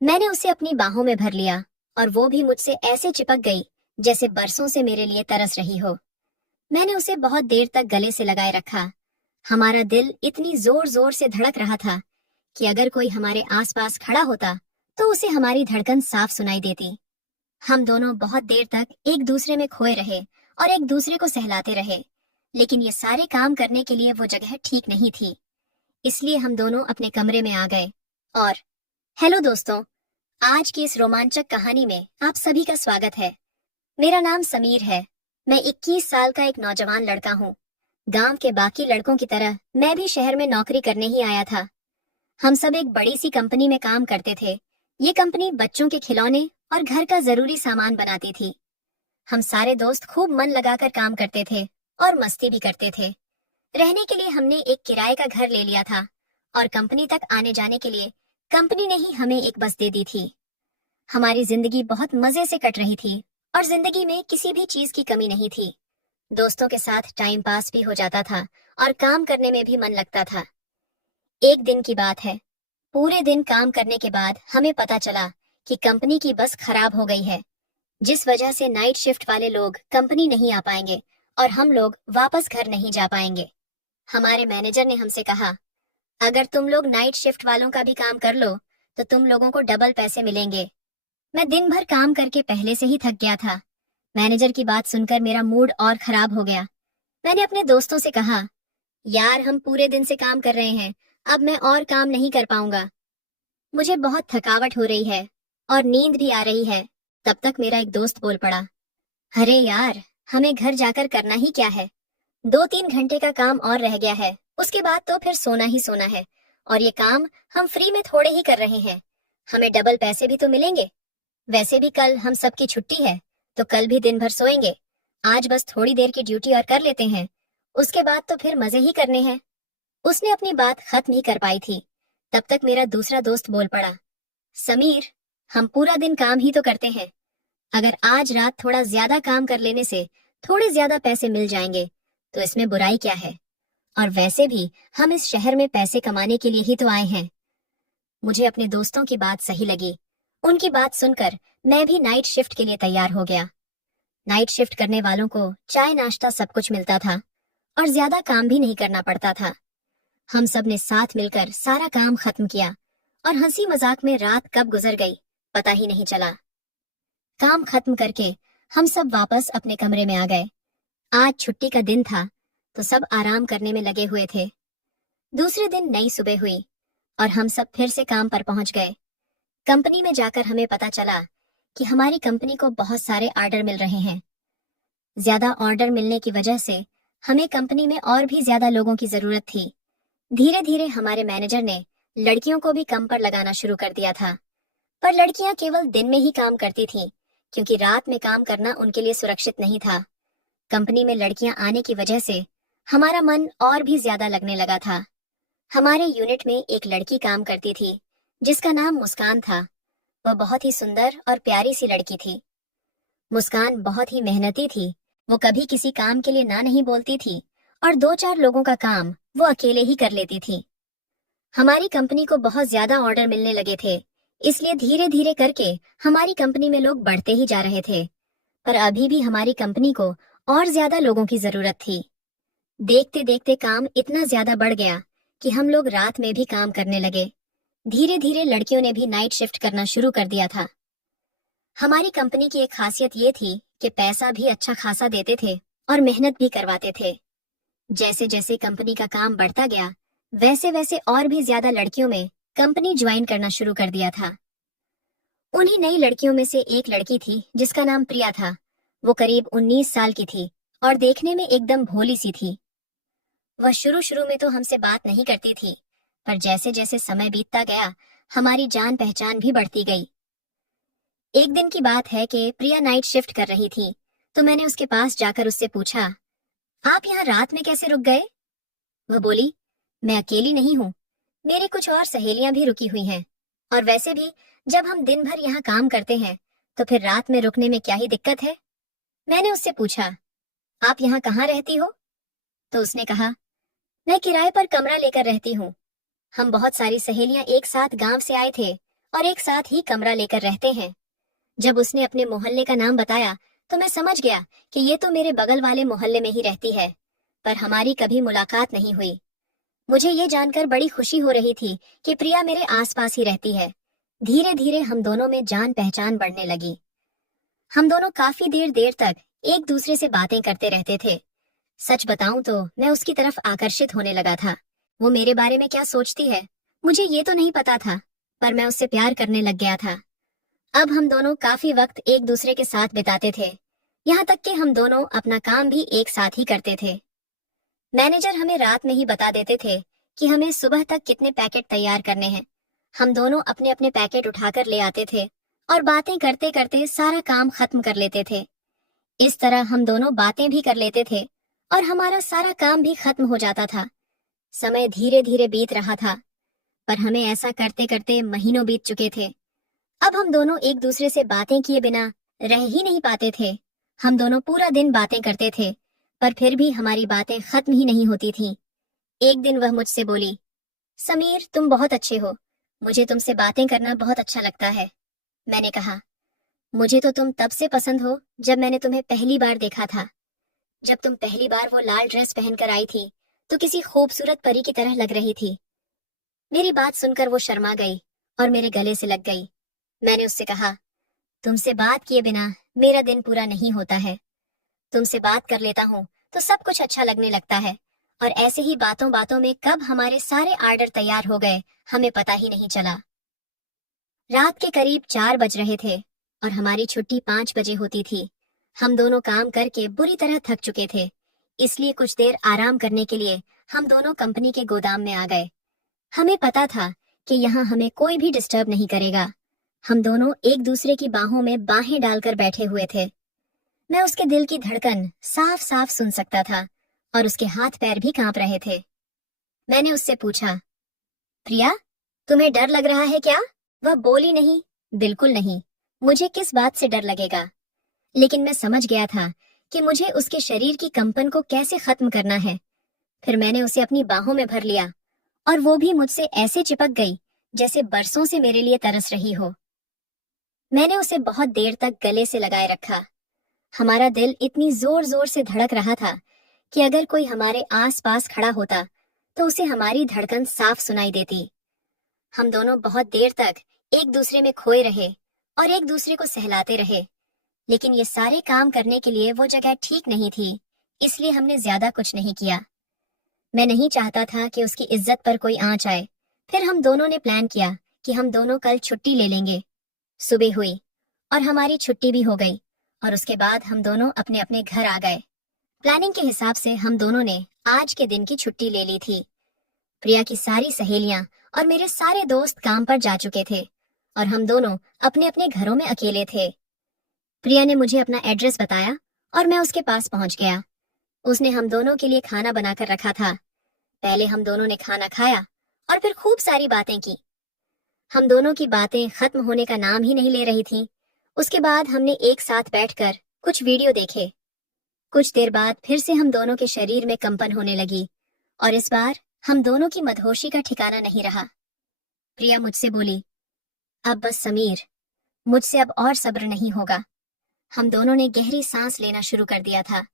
मैंने उसे अपनी बाहों में भर लिया और वो भी मुझसे ऐसे चिपक गई जैसे बरसों से मेरे लिए तरस रही हो। मैंने उसे बहुत देर तक गले से लगाए रखा। हमारा दिल इतनी जोर जोर से धड़क रहा था कि अगर कोई हमारे आसपास खड़ा होता तो उसे हमारी धड़कन साफ सुनाई देती। हम दोनों बहुत देर तक एक दूसरे में खोए रहे और एक दूसरे को सहलाते रहे, लेकिन ये सारे काम करने के लिए वो जगह ठीक नहीं थी। इसलिए हम दोनों अपने कमरे में आ गए और हेलो दोस्तों, आज की इस रोमांचक कहानी में आप सभी का स्वागत है। मेरा नाम समीर है। मैं 21 साल का एक नौजवान लड़का हूँ। गांव के बाकी लड़कों की तरह मैं भी शहर में नौकरी करने ही आया था। हम सब एक बड़ी सी कंपनी में काम करते थे। ये कंपनी बच्चों के खिलौने और घर का जरूरी सामान बनाती थी। हम सारे दोस्त खूब मन लगाकर काम करते थे और मस्ती भी करते थे। रहने के लिए हमने एक किराए का घर ले लिया था और कंपनी तक आने जाने के लिए कंपनी ने ही हमें एक बस दे दी थी। हमारी जिंदगी बहुत मजे से कट रही थी और जिंदगी में किसी भी चीज की कमी नहीं थी। दोस्तों के साथ टाइम पास भी हो जाता था और काम करने में भी मन लगता था। एक दिन की बात है। पूरे दिन काम करने के बाद हमें पता चला कि कंपनी की बस खराब हो गई है, जिस वजह से नाइट शिफ्ट वाले लोग कंपनी नहीं आ पाएंगे और हम लोग वापस घर नहीं जा पाएंगे। हमारे मैनेजर ने हमसे कहा, अगर तुम लोग नाइट शिफ्ट वालों का भी काम कर लो तो तुम लोगों को डबल पैसे मिलेंगे। मैं दिन भर काम करके पहले से ही थक गया था। मैनेजर की बात सुनकर मेरा मूड और खराब हो गया। मैंने अपने दोस्तों से कहा, यार हम पूरे दिन से काम कर रहे हैं, अब मैं और काम नहीं कर पाऊंगा। मुझे बहुत थकावट हो रही है और नींद भी आ रही है। तब तक मेरा एक दोस्त बोल पड़ा, अरे यार, हमें घर जाकर करना ही क्या है। 2-3 घंटे का काम और रह गया है, उसके बाद तो फिर सोना ही सोना है। और ये काम हम फ्री में थोड़े ही कर रहे हैं, हमें डबल पैसे भी तो मिलेंगे। वैसे भी कल हम सबकी छुट्टी है, तो कल भी दिन भर सोएंगे। आज बस थोड़ी देर की ड्यूटी और कर लेते हैं, उसके बाद तो फिर मजे ही करने हैं। उसने अपनी बात खत्म ही कर पाई थी, तब तक मेरा दूसरा दोस्त बोल पड़ा, समीर, हम पूरा दिन काम ही तो करते हैं। अगर आज रात थोड़ा ज्यादा काम कर लेने से थोड़े ज्यादा पैसे मिल जाएंगे तो इसमें बुराई क्या है। और वैसे भी हम इस शहर में पैसे कमाने के लिए ही तो आए हैं। मुझे अपने दोस्तों की बात सही लगी। उनकी बात सुनकर मैं भी नाइट शिफ्ट के लिए तैयार हो गया। नाइट शिफ्ट करने वालों को चाय नाश्ता सब कुछ मिलता था और ज्यादा काम भी नहीं करना पड़ता था। हम सब ने साथ मिलकर सारा काम खत्म किया और हंसी मजाक में रात कब गुजर गई पता ही नहीं चला। काम खत्म करके हम सब वापस अपने कमरे में आ गए। आज छुट्टी का दिन था तो सब आराम करने में लगे हुए थे। दूसरे दिन नई सुबह हुई और हम सब फिर से काम पर पहुंच गए। कंपनी में जाकर हमें पता चला कि हमारी कंपनी को बहुत सारे ऑर्डर मिल रहे हैं। ज्यादा ऑर्डर मिलने की वजह से हमें कंपनी में और भी ज्यादा लोगों की जरूरत थी। धीरे धीरे हमारे मैनेजर ने लड़कियों को भी काम पर लगाना शुरू कर दिया था, पर लड़कियां केवल दिन में ही काम करती थीं, क्योंकि रात में काम करना उनके लिए सुरक्षित नहीं था। कंपनी में लड़कियां आने की वजह से हमारा मन और भी ज्यादा लगने लगा था। हमारे यूनिट में एक लड़की काम करती थी जिसका नाम मुस्कान था। वह बहुत ही सुंदर और प्यारी सी लड़की थी। मुस्कान बहुत ही मेहनती थी। वो कभी किसी काम के लिए ना नहीं बोलती थी और 2-4 लोगों का काम वो अकेले ही कर लेती थी। हमारी कंपनी को बहुत ज्यादा ऑर्डर मिलने लगे थे, इसलिए धीरे धीरे करके हमारी कंपनी में लोग बढ़ते ही जा रहे थे। पर अभी भी हमारी कंपनी को और ज्यादा लोगों की जरूरत थी। देखते देखते काम इतना ज्यादा बढ़ गया कि हम लोग रात में भी काम करने लगे। धीरे धीरे लड़कियों ने भी नाइट शिफ्ट करना शुरू कर दिया था। हमारी कंपनी की एक खासियत ये थी कि पैसा भी अच्छा खासा देते थे और मेहनत भी करवाते थे। जैसे जैसे कंपनी का काम बढ़ता गया, वैसे वैसे और भी ज्यादा लड़कियों में कंपनी ज्वाइन करना शुरू कर दिया था। उन्हीं नई लड़कियों में से एक लड़की थी जिसका नाम प्रिया था। वो करीब 19 साल की थी और देखने में एकदम भोली सी थी। वह शुरू शुरू में तो हमसे बात नहीं करती थी, पर जैसे जैसे समय बीतता गया हमारी जान पहचान भी बढ़ती गई। एक दिन की बात है कि प्रिया नाइट शिफ्ट कर रही थी, तो मैंने उसके पास जाकर उससे पूछा, आप यहाँ रात में कैसे रुक गए? वह बोली, मैं अकेली नहीं हूँ, मेरी कुछ और सहेलियां भी रुकी हुई हैं। और वैसे भी जब हम दिन भर यहाँ काम करते हैं तो फिर रात में रुकने में क्या ही दिक्कत है। मैंने उससे पूछा, आप यहाँ कहाँ रहती हो? तो उसने कहा, मैं किराए पर कमरा लेकर रहती हूँ। हम बहुत सारी सहेलियां एक साथ गांव से आए थे और एक साथ ही कमरा लेकर रहते हैं। जब उसने अपने मोहल्ले का नाम बताया तो मैं समझ गया कि ये तो मेरे बगल वाले मोहल्ले में ही रहती है, पर हमारी कभी मुलाकात नहीं हुई। मुझे ये जानकर बड़ी खुशी हो रही थी कि प्रिया मेरे आसपास ही रहती है। धीरे धीरे हम दोनों में जान पहचान बढ़ने लगी। हम दोनों काफी देर देर तक एक दूसरे से बातें करते रहते थे। सच बताऊं तो मैं उसकी तरफ आकर्षित होने लगा था। वो मेरे बारे में क्या सोचती है मुझे ये तो नहीं पता था, पर मैं उससे प्यार करने लग गया था। अब हम दोनों काफी वक्त एक दूसरे के साथ बिताते थे, यहाँ तक कि हम दोनों अपना काम भी एक साथ ही करते थे। मैनेजर हमें रात में ही बता देते थे कि हमें सुबह तक कितने पैकेट तैयार करने हैं। हम दोनों अपने अपने पैकेट उठाकर ले आते थे और बातें करते करते सारा काम खत्म कर लेते थे। इस तरह हम दोनों बातें भी कर लेते थे और हमारा सारा काम भी खत्म हो जाता था। समय धीरे धीरे बीत रहा था, पर हमें ऐसा करते करते महीनों बीत चुके थे। अब हम दोनों एक दूसरे से बातें किए बिना रह ही नहीं पाते थे। हम दोनों पूरा दिन बातें करते थे, पर फिर भी हमारी बातें खत्म ही नहीं होती थीं। एक दिन वह मुझसे बोली, समीर तुम बहुत अच्छे हो, मुझे तुमसे बातें करना बहुत अच्छा लगता है। मैंने कहा, मुझे तो तुम तब से पसंद हो जब मैंने तुम्हें पहली बार देखा था। जब तुम पहली बार वो लाल ड्रेस पहनकर आई थी तो किसी खूबसूरत परी की तरह लग रही थी। मेरी बात सुनकर वो शर्मा गई और मेरे गले से लग गई। मैंने उससे कहा, तुमसे बात किए बिना मेरा दिन पूरा नहीं होता है। तुमसे बात कर लेता हूँ तो सब कुछ अच्छा लगने लगता है, और ऐसे ही बातों बातों में कब हमारे सारे आर्डर तैयार हो गए हमें पता ही नहीं चला। रात के करीब 4 बज रहे थे और हमारी छुट्टी 5 बजे होती थी। हम दोनों काम करके बुरी तरह थक चुके थे, इसलिए कुछ देर आराम करने के लिए हम दोनों कंपनी के गोदाम में आ गए। हमें पता था कि यहाँ हमें कोई भी डिस्टर्ब नहीं करेगा। हम दोनों एक दूसरे की बाहों में बाहें डालकर बैठे हुए थे। मैं उसके दिल की धड़कन साफ साफ सुन सकता था और उसके हाथ पैर भी कांप रहे थे। मैंने उससे पूछा, प्रिया तुम्हें डर लग रहा है क्या? वह बोली, नहीं, बिल्कुल नहीं, मुझे किस बात से डर लगेगा। लेकिन मैं समझ गया था कि मुझे उसके शरीर की कंपन को कैसे खत्म करना है। फिर मैंने उसे अपनी बाहों में भर लिया और वो भी मुझसे ऐसे चिपक गई जैसे बरसों से मेरे लिए तरस रही हो। मैंने उसे बहुत देर तक गले से लगाए रखा। हमारा दिल इतनी जोर जोर से धड़क रहा था कि अगर कोई हमारे आस पास खड़ा होता तो उसे हमारी धड़कन साफ सुनाई देती। हम दोनों बहुत देर तक एक दूसरे में खोए रहे और एक दूसरे को सहलाते रहे, लेकिन ये सारे काम करने के लिए वो जगह ठीक नहीं थी, इसलिए हमने ज्यादा कुछ नहीं किया। मैं नहीं चाहता था कि उसकी इज्जत पर कोई आंच आए। फिर हम दोनों ने प्लान किया कि हम दोनों कल छुट्टी ले लेंगे। सुबह हुई और हमारी छुट्टी भी हो गई और उसके बाद हम दोनों अपने अपने घर आ गए। प्लानिंग के हिसाब से हम दोनों ने आज के दिन की छुट्टी ले ली थी। प्रिया की सारी सहेलियां और मेरे सारे दोस्त काम पर जा चुके थे और हम दोनों अपने अपने घरों में अकेले थे। प्रिया ने मुझे अपना एड्रेस बताया और मैं उसके पास पहुंच गया। उसने हम दोनों के लिए खाना बनाकर रखा था। पहले हम दोनों ने खाना खाया और फिर खूब सारी बातें की। हम दोनों की बातें खत्म होने का नाम ही नहीं ले रही थी। उसके बाद हमने एक साथ बैठकर कुछ वीडियो देखे। कुछ देर बाद फिर से हम दोनों के शरीर में कंपन होने लगी और इस बार हम दोनों की मदहोशी का ठिकाना नहीं रहा। प्रिया मुझसे बोली, अब बस समीर, मुझसे अब और सब्र नहीं होगा। हम दोनों ने गहरी सांस लेना शुरू कर दिया था।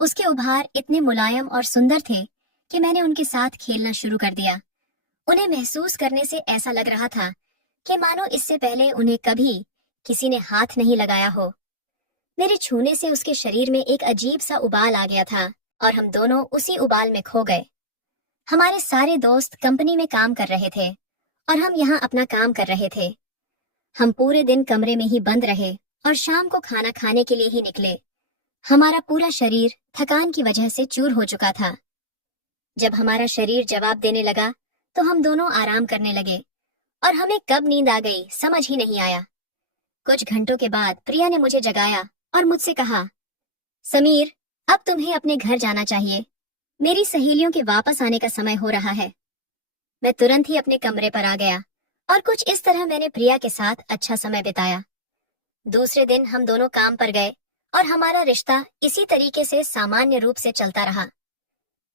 उसके उभार इतने मुलायम और सुंदर थे कि मैंने उनके साथ खेलना शुरू कर दिया। उन्हें महसूस करने से ऐसा लग रहा था कि मानो इससे पहले उन्हें कभी किसी ने हाथ नहीं लगाया हो। मेरे छूने से उसके शरीर में एक अजीब सा उबाल आ गया था और हम दोनों उसी उबाल में खो गए। हमारे सारे दोस्त कंपनी में काम कर रहे थे और हम यहाँ अपना काम कर रहे थे। हम पूरे दिन कमरे में ही बंद रहे और शाम को खाना खाने के लिए ही निकले। हमारा पूरा शरीर थकान की वजह से चूर हो चुका था। जब हमारा शरीर जवाब देने लगा तो हम दोनों आराम करने लगे और हमें कब नींद आ गई समझ ही नहीं आया। कुछ घंटों के बाद प्रिया ने मुझे जगाया और मुझसे कहा, समीर, अब तुम्हें अपने घर जाना चाहिए। मेरी सहेलियों के वापस आने का समय हो रहा है। मैं तुरंत ही अपने कमरे पर आ गया और कुछ इस तरह मैंने प्रिया के साथ अच्छा समय बिताया। दूसरे दिन हम दोनों काम पर गए और हमारा रिश्ता इसी तरीके से सामान्य रूप से चलता रहा।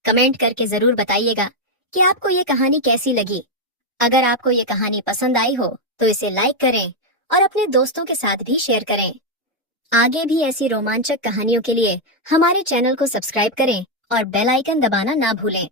कमेंट करके जरूर बताइएगा कि आपको ये कहानी कैसी लगी। अगर आपको ये कहानी पसंद आई हो तो इसे लाइक करें और अपने दोस्तों के साथ भी शेयर करें। आगे भी ऐसी रोमांचक कहानियों के लिए हमारे चैनल को सब्सक्राइब करें और बेल आइकन दबाना ना भूलें।